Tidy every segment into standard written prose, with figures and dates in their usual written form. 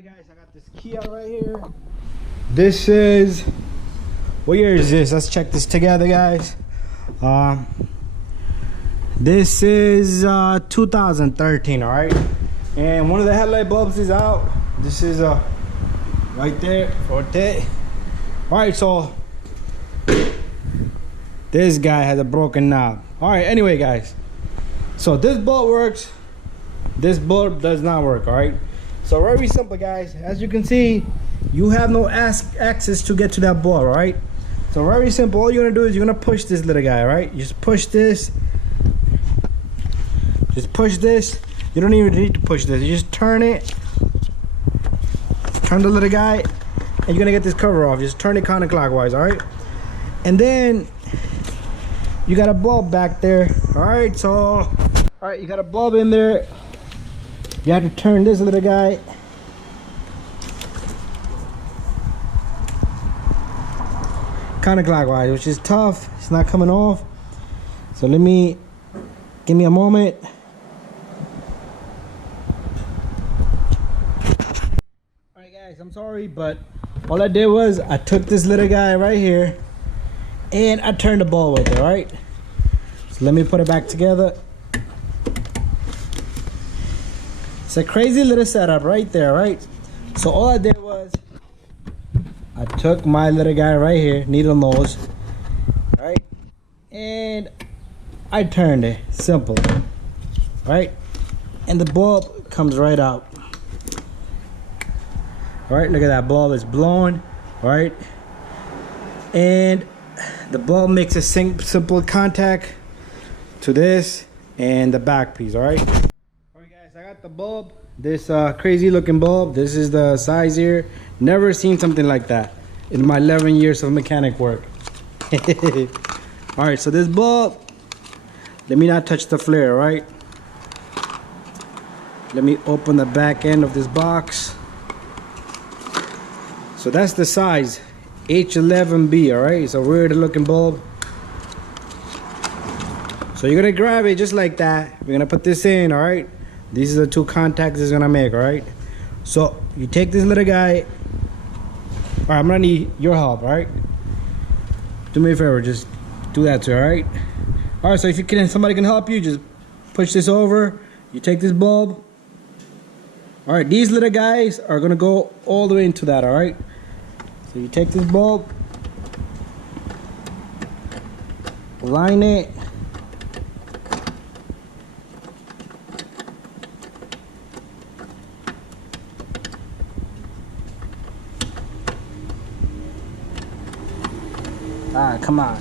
Alright guys, I got this key out right here. This is, what year is this? Let's check this together, guys. This is 2013, alright? And one of the headlight bulbs is out. This is right there, forte. Alright, so this guy has a broken knob. Alright, anyway guys, so this bulb works, this bulb does not work. Alright, so very simple guys. As you can see, you have no access to get to that bulb. Alright, so very simple. All you're gonna do is you're gonna push this little guy. Alright, just push this, just push this. You don't even need to push this, you just turn it, turn the little guy, and you're gonna get this cover off. Just turn it counterclockwise. Alright, and then you got a bulb back there. Alright, so alright, you got a bulb in there. You have to turn this little guy. Counterclockwise, which is tough. It's not coming off. So give me a moment. Alright guys, I'm sorry, but all I did was I took this little guy right here and I turned the bulb with it. Alright, so let me put it back together. It's a crazy little setup right there, right? So all I did was I took my little guy right here, needle nose, right? And I turned it, simple, right? And the bulb comes right out. All right, look at that bulb is blowing, right? And the bulb makes a simple contact to this and the back piece. All right. I got the bulb, this crazy looking bulb. This is the size here. Never seen something like that in my 11 years of mechanic work. All right, so this bulb, let me not touch the flare. All right, let me open the back end of this box. So that's the size, H11B. all right, it's a weird looking bulb. So you're gonna grab it just like that. We're gonna put this in. All right, these are the two contacts it's gonna make. All right, so you take this little guy. All right, I'm gonna need your help. All right, do me a favor, just do that too. All right, so if you can, somebody can help you, just push this over. You take this bulb. All right, these little guys are gonna go all the way into that. All right, so you take this bulb, line it. Ah, come on.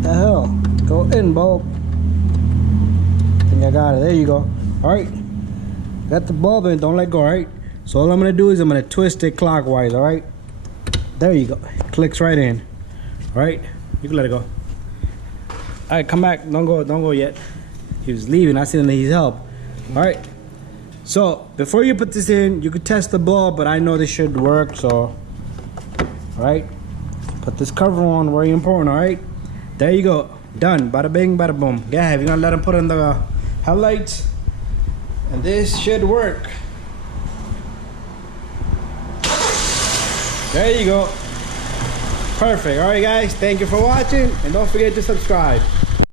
The hell? Go in, bulb. I think I got it. There you go. Alright. Got the bulb in. Don't let go, alright? So all I'm going to do is I'm going to twist it clockwise, alright? There you go. It clicks right in. Alright? You can let it go. Alright, come back. Don't go yet. He was leaving. I see him needs help. Alright. So before you put this in, you could test the bulb, but I know this should work. So, all right, put this cover on, very important. All right, there you go, done. Bada bing, bada boom. Yeah, you're gonna let them put in the headlights, and this should work. There you go, perfect. All right, guys, thank you for watching, and don't forget to subscribe.